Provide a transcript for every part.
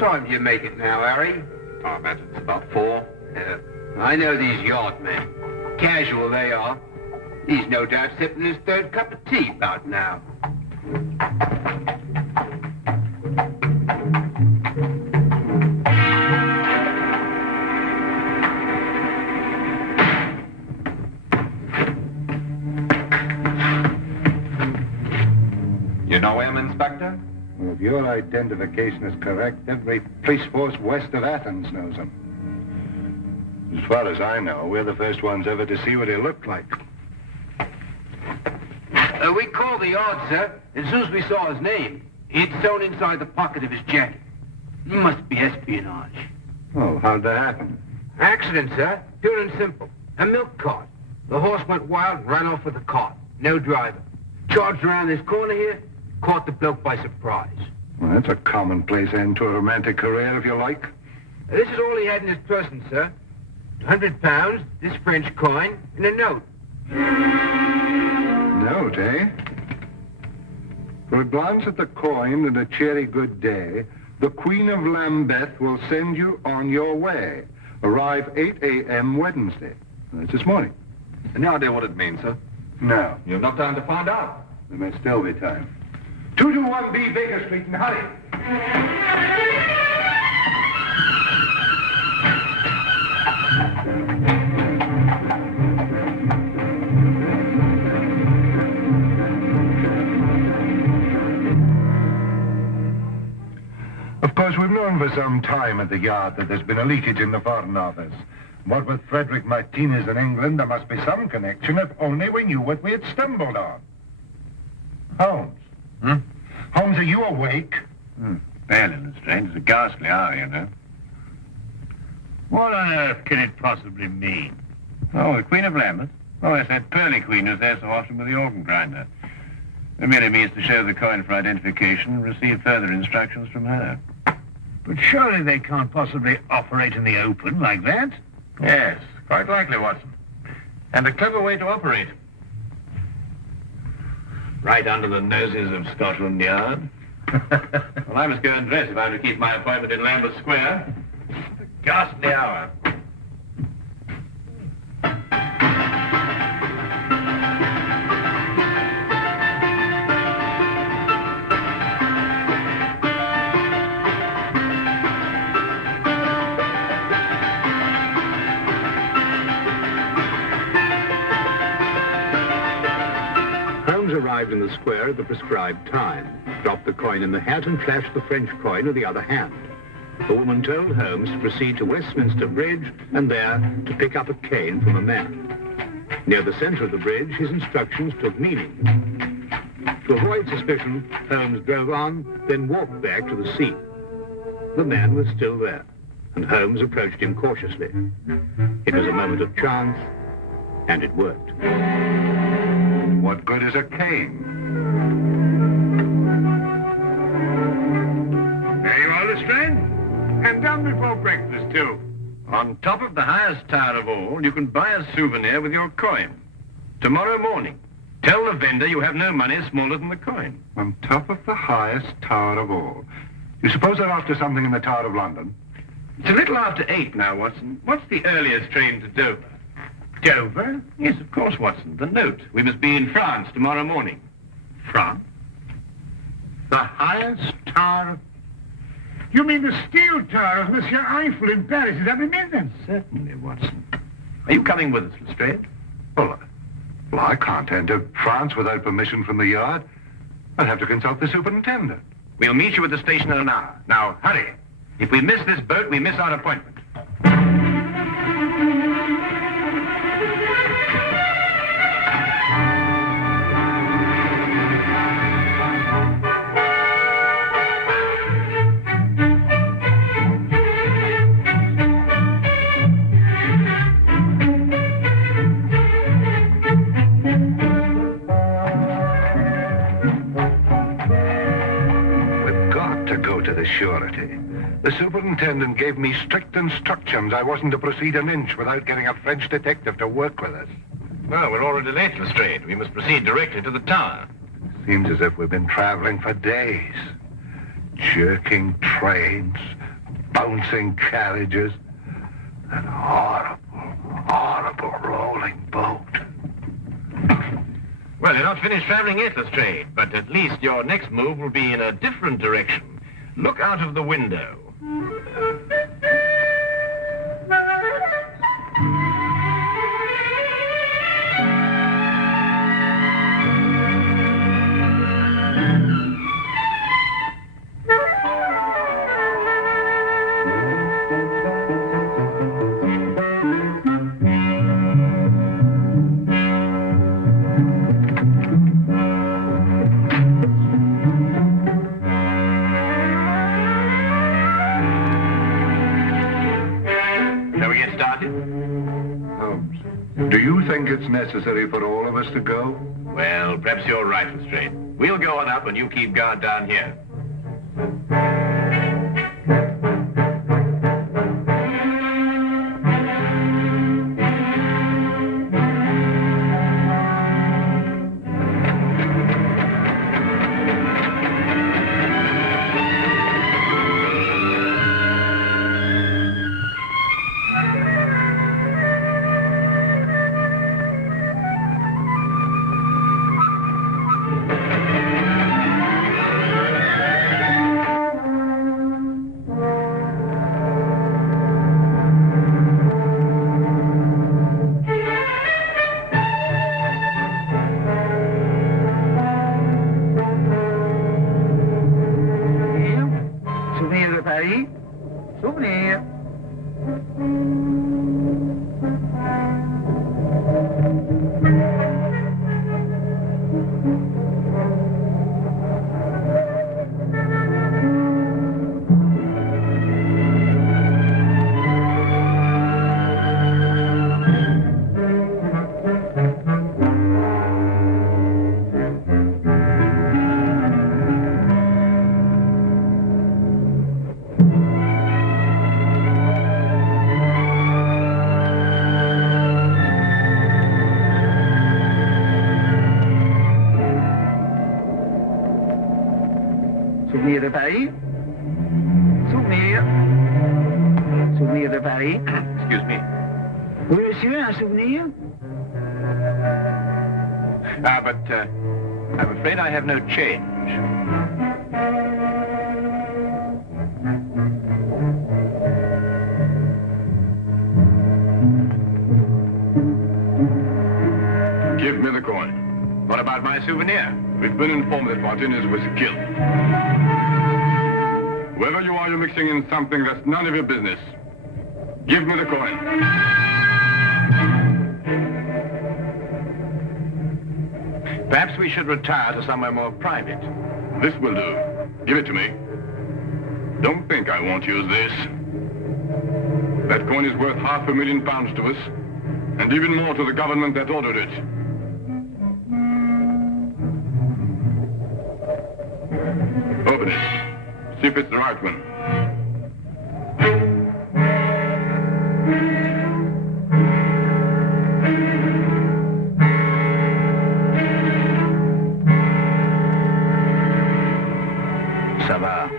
time do you make it now, Harry? I imagine it's about 4. I know these yard men. Casual they are. He's no doubt sipping his 3rd cup of tea about now. You know him, Inspector? Well, if your identification is correct, every police force west of Athens knows him. As far as I know, we're the first ones ever to see what he looked like. We called the yard, sir. As soon as we saw his name, he'd sewn inside the pocket of his jacket. It must be espionage. Oh, how'd that happen? Accident, sir. Pure and simple. A milk cart. The horse went wild and ran off with the cart. No driver. Charged around this corner here, caught the bloke by surprise. Well, that's a commonplace end to a romantic career, if you like. This is all he had in his person, sir. £100, this French coin, and a note. Note, eh? For a glance at the coin and a cheery good day, the Queen of Lambeth will send you on your way. Arrive 8 a.m. Wednesday. That's this morning. Any idea what it means, sir? No. You've not time to find out. There may still be time. 221B Baker Street, and hurry! Of course, we've known for some time at the Yard that there's been a leakage in the Foreign Office. What with Frederick Martinez in England, there must be some connection, if only we knew what we had stumbled on. Holmes. Holmes, are you awake? Barely, Lestrade. It's a ghastly hour, you know. What on earth can it possibly mean? Oh, the Queen of Lambeth? Oh, it's that pearly queen who's there so often with the organ grinder. It merely means to show the coin for identification and receive further instructions from her. But surely they can't possibly operate in the open like that? Yes, quite likely, Watson. And a clever way to operate. Right under the noses of Scotland Yard. Well, I must go and dress if I'm to keep my appointment in Lambeth Square. It's a ghastly hour. Arrived in the square at the prescribed time, dropped the coin in the hat and flashed the French coin with the other hand. The woman told Holmes to proceed to Westminster Bridge and there to pick up a cane from a man. Near the center of the bridge, his instructions took meaning. To avoid suspicion, Holmes drove on, then walked back to the scene. The man was still there, and Holmes approached him cautiously. It was a moment of chance, and it worked. What good is a cane? There you are, Lestrade. And done before breakfast, too. On top of the highest tower of all, you can buy a souvenir with your coin. Tomorrow morning. Tell the vendor you have no money smaller than the coin. On top of the highest tower of all. You suppose they're after something in the Tower of London? It's a little after 8 now, Watson. What's the earliest train to Dover? Dover? Yes, of course, Watson. The note. We must be in France tomorrow morning. France? The highest tower of... You mean the steel tower of Monsieur Eiffel in Paris? Is that what you mean, then? Certainly, Watson. Are you coming with us, Lestrade? Well, I can't enter France without permission from the Yard. I'll have to consult the superintendent. We'll meet you at the station in an hour. Now, hurry. If we miss this boat, we miss our appointment. Surety. The superintendent gave me strict instructions. I wasn't to proceed an inch without getting a French detective to work with us. Well, we're already late, Lestrade. We must proceed directly to the tower. Seems as if we've been traveling for days. Jerking trains, bouncing carriages, and horrible rolling boat. Well, you're not finished traveling yet, Lestrade, but at least your next move will be in a different direction. Look out of the window. Holmes, do you think it's necessary for all of us to go? Well, perhaps you're right, Lestrade. We'll go on up and you keep guard down here. Souvenir. Souvenir de Paris. Souvenir. Souvenir de Paris. Excuse me. Oui, monsieur, un souvenir? But I'm afraid I have no change. Give me the coin. What about my souvenir? We've been informed that Martinez was killed. Whoever you are, you're mixing in something that's none of your business. Give me the coin. Perhaps we should retire to somewhere more private. This will do. Give it to me. Don't think I won't use this. That coin is worth £500,000 to us, and even more to the government that ordered it. Open it. See if it's the right one. Ça va.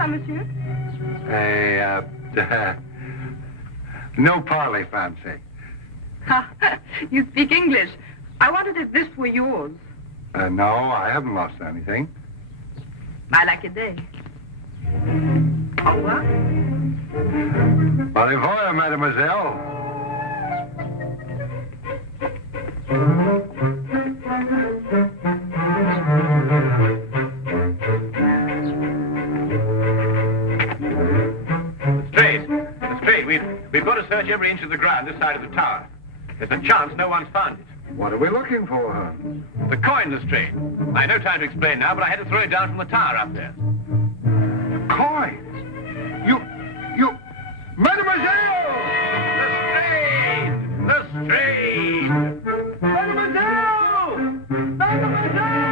ça, monsieur? No parley, fancy. Ha, you speak English. I wondered if this were yours. No, I haven't lost anything. I like it day. Au revoir. Au revoir, mademoiselle. Lestrade, we've got to search every inch of the ground this side of the tower. There's a chance no one's found it. What are we looking for, Holmes? The coin, Lestrade. I have no time to explain now, but I had to throw it down from the tower up there. Coin? You... Mademoiselle! Lestrade! Mademoiselle! Mademoiselle!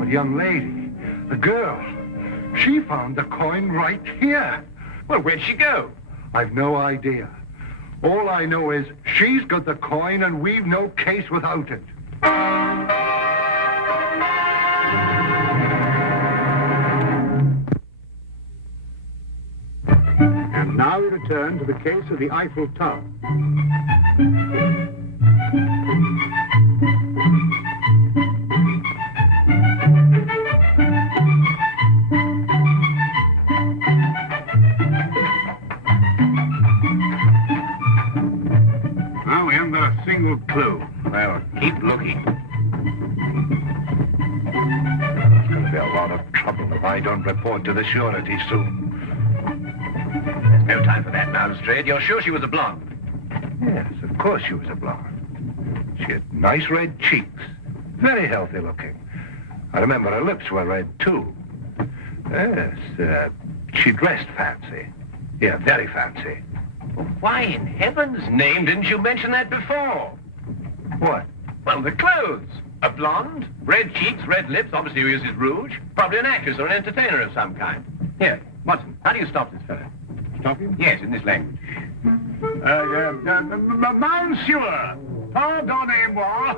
A young lady, a girl. She found the coin right here. Well, where'd she go? I've no idea. All I know is she's got the coin and we've no case without it. And now we return to the case of the Eiffel Tower. Well, we haven't got a single clue. Well, keep looking. It's going to be a lot of trouble if I don't report to the surety soon. There's no time for that now, Lestrade. You're sure she was a blonde? Yes, of course she was a blonde. She had nice red cheeks. Very healthy looking. I remember her lips were red, too. Yes, she dressed fancy. Yeah, very fancy. Well, why in heaven's name didn't you mention that before? What? Well, the clothes. A blonde, red cheeks, red lips, obviously who uses rouge. Probably an actress or an entertainer of some kind. Here, Watson, how do you stop this fellow? Stop him? Yes, in this language. Monsieur, pardonnez-moi.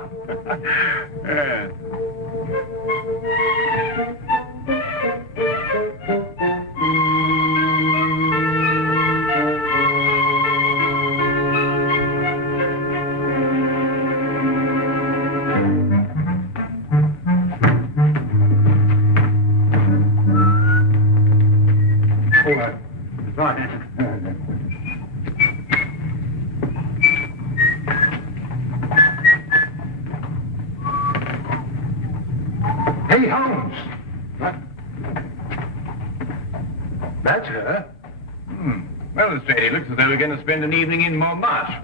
Hey, Holmes! What? That's her. Well, Lestrade, it looks as though we're going to spend an evening in Montmartre.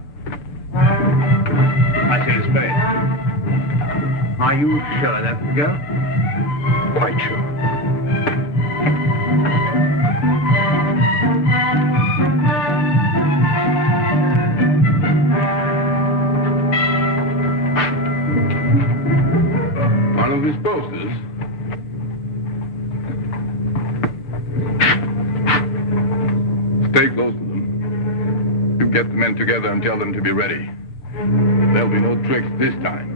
I say, Lestrade, are you sure that's the girl? Quite sure. One of these posters. Stay close to them. You get the men together and tell them to be ready. There'll be no tricks this time.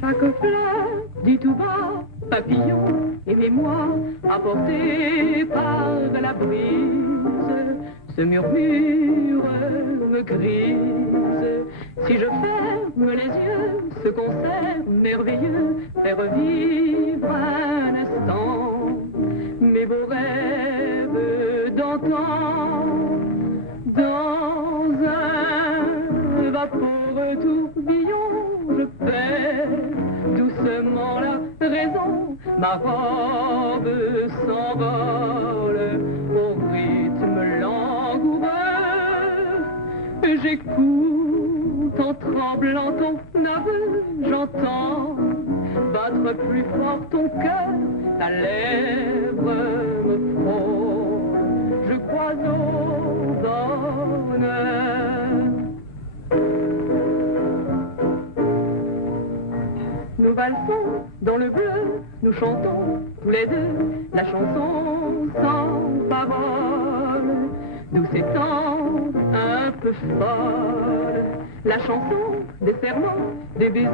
Chaque fleur dit tout bas, papillon, aimez-moi, apporté par la brise. Ce murmure me grise. Si je ferme les yeux, ce concert merveilleux fait revivre un instant mes beaux rêves d'antan. Dans un vapeur tourbillon, je perds doucement la raison. Ma robe s'envole au rythme langoureux. J'écoute en tremblant ton aveu, j'entends battre plus fort ton cœur, ta lèvre me frôle, je crois au bonheur. Nous valsons dans le bleu, nous chantons tous les deux la chanson sans parole, douce et tendre, un peu folle, la chanson des serments, des baisers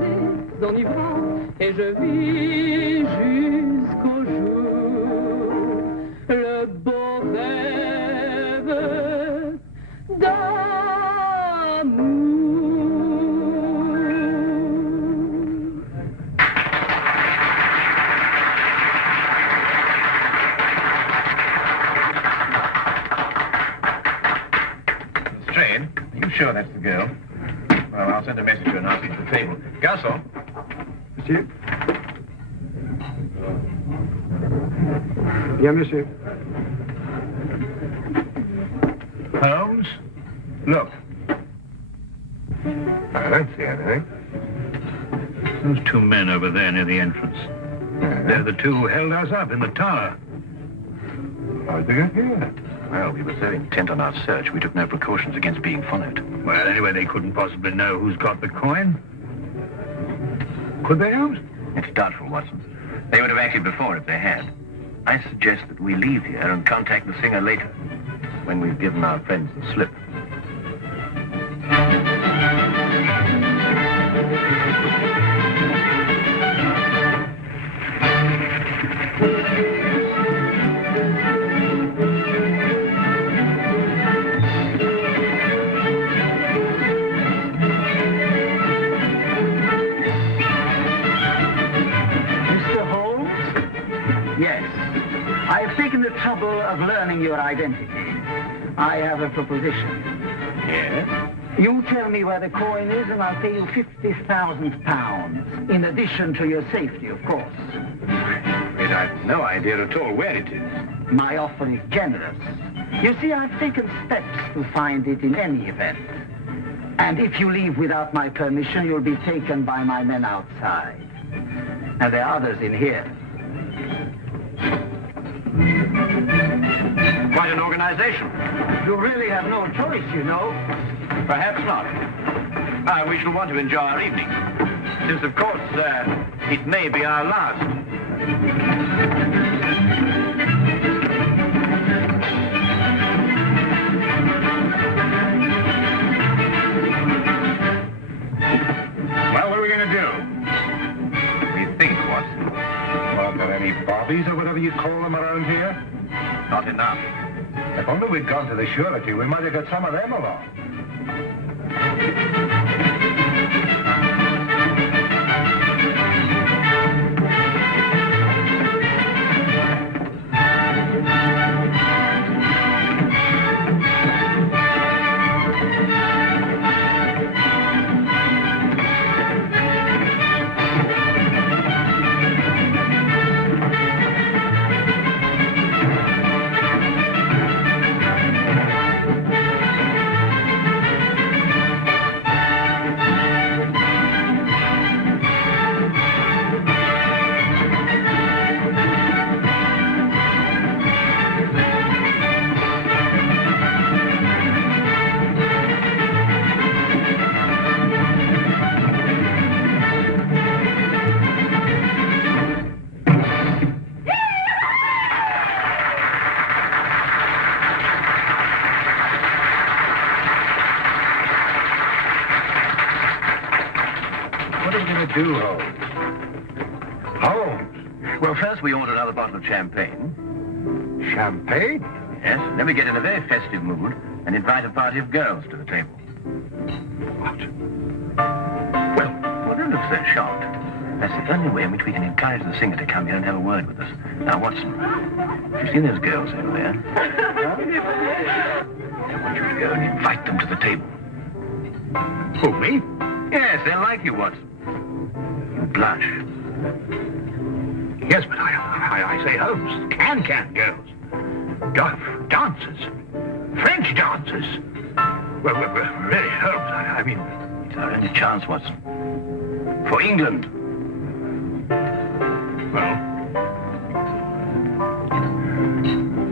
enivrants, et je vis jusqu'au jour le beau rêve d'amour. Lestrade, are you sure that's the girl? Well, I'll send a message to her and ask her to the table. Garçon. Monsieur? Yeah, monsieur. Holmes, look. I don't see anything. Those two men over there near the entrance. They're the two who held us up in the tower. How'd they get here? Well, we were so intent on our search, we took no precautions against being followed. Well, anyway, they couldn't possibly know who's got the coin. Could they, Holmes? It's doubtful, Watson. They would have acted before if they had. I suggest that we leave here and contact the singer later, when we've given our friends the slip. I have taken the trouble of learning your identity. I have a proposition. Yes? You tell me where the coin is and I'll pay you £50,000. In addition to your safety, of course. I'm afraid I've no idea at all where it is. My offer is generous. You see, I've taken steps to find it in any event. And if you leave without my permission, you'll be taken by my men outside. And there are others in here. Quite an organization. You really have no choice, you know. Perhaps not. We shall want to enjoy our evening, since, of course, it may be our last. Well, what are we going to do? We think, Watson. Are there any bobbies or whatever you call them around here? Not enough. If only we'd gone to the surety, we might have got some of them along. Do, Holmes? Holmes? Well, first we order another bottle of champagne. Champagne? Yes, then we get in a very festive mood and invite a party of girls to the table. What? Well, don't look so shocked. That's the only way in which we can encourage the singer to come here and have a word with us. Now, Watson, you've seen those girls over there? I want you to go and invite them to the table. Who, me? Yes, they'll like you, Watson. You blush. Yes, but I say, Holmes, can girls. Dancers. French dancers. Well, really, Holmes, I mean... It's our only chance, Watson. For England. Well...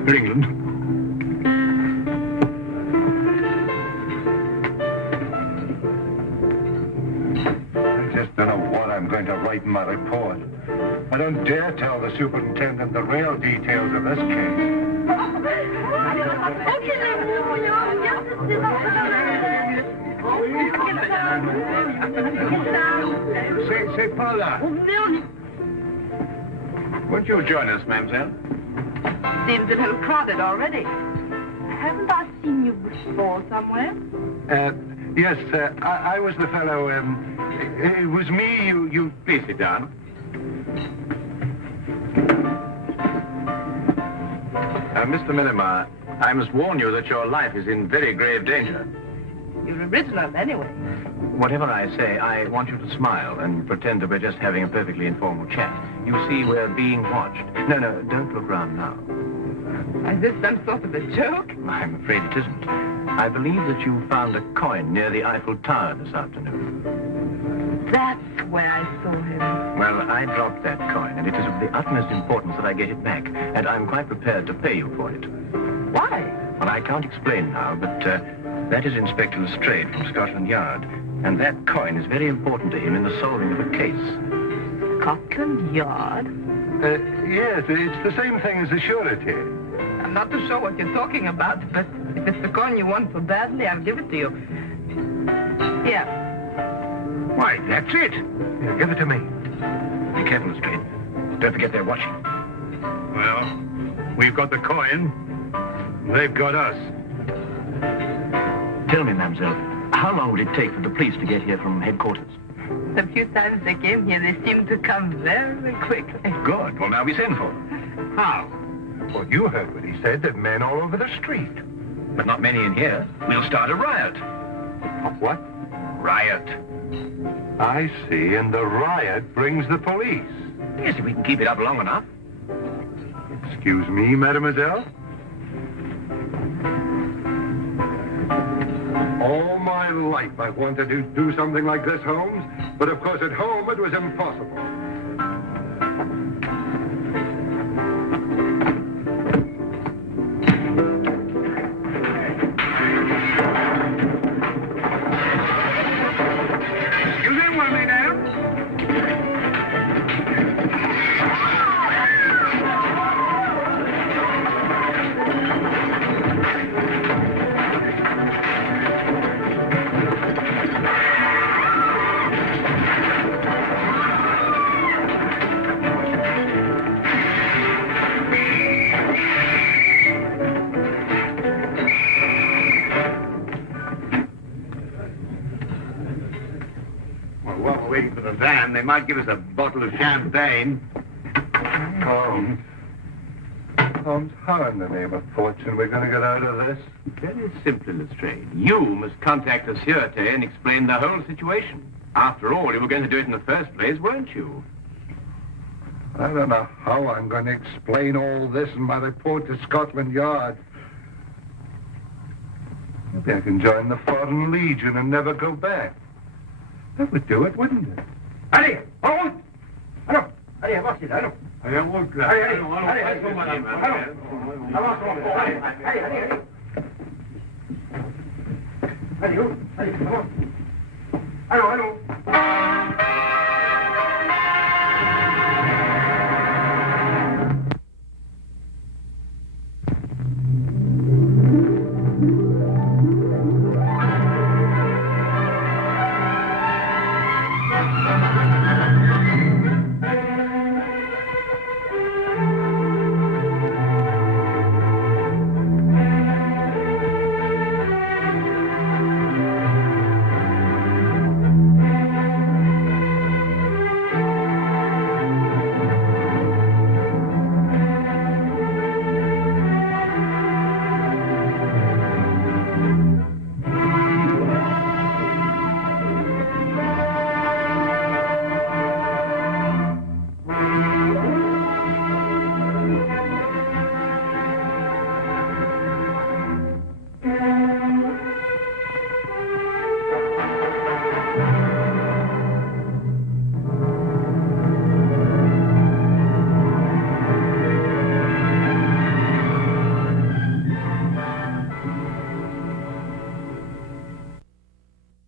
For England. I just don't know what I'm going to write in my report. I don't dare tell the superintendent the real details of this case. C'est pas là. Won't you join us, mademoiselle? Seems a little crowded already. Haven't I seen you before somewhere? Yes, I was the fellow, it was me, you... Please sit down. Mr. Minimar, I must warn you that your life is in very grave danger. You're original anyway. Whatever I say, I want you to smile and pretend that we're just having a perfectly informal chat. You see, we're being watched. No, don't look round now. Is this some sort of a joke? I'm afraid it isn't. I believe that you found a coin near the Eiffel Tower this afternoon. That's where I saw him. Well, I dropped that coin, and it is of the utmost importance that I get it back, and I'm quite prepared to pay you for it. Why? Well, I can't explain now, but that is Inspector Lestrade from Scotland Yard, and that coin is very important to him in the solving of a case. Scotland Yard? Yes, it's the same thing as a surety. I'm not too sure what you're talking about, but if it's the coin you want so badly, I'll give it to you. Here. Why, that's it. Here, give it to me. Be careful, Lestrade. Don't forget they're watching. Well, we've got the coin. They've got us. Tell me, mademoiselle, how long would it take for the police to get here from headquarters? The few times they came here, they seemed to come very quickly. Good. Well, now we send for them. How? Well, you heard what he said. There are men all over the street. But not many in here. We'll start a riot. What? Riot. I see, and the riot brings the police. Yes, if we can keep it up long enough. Excuse me, mademoiselle? All my life I've wanted to do something like this, Holmes, but of course at home it was impossible. Waiting for the van, they might give us a bottle of champagne. Holmes, how in the name of fortune we're going to get out of this? Very simply, Lestrade. You must contact the Sûreté and explain the whole situation. After all, you were going to do it in the first place, weren't you? I don't know how I'm going to explain all this in my report to Scotland Yard. Maybe I can join the Foreign Legion and never go back. That would do it, wouldn't it? Allez, on route! Allons, allez, avancez là, allons. Allez, en route là. Allez, allons, madame. Allons, avançons, allez, allez. Allez, où? Allez, avance. Allons.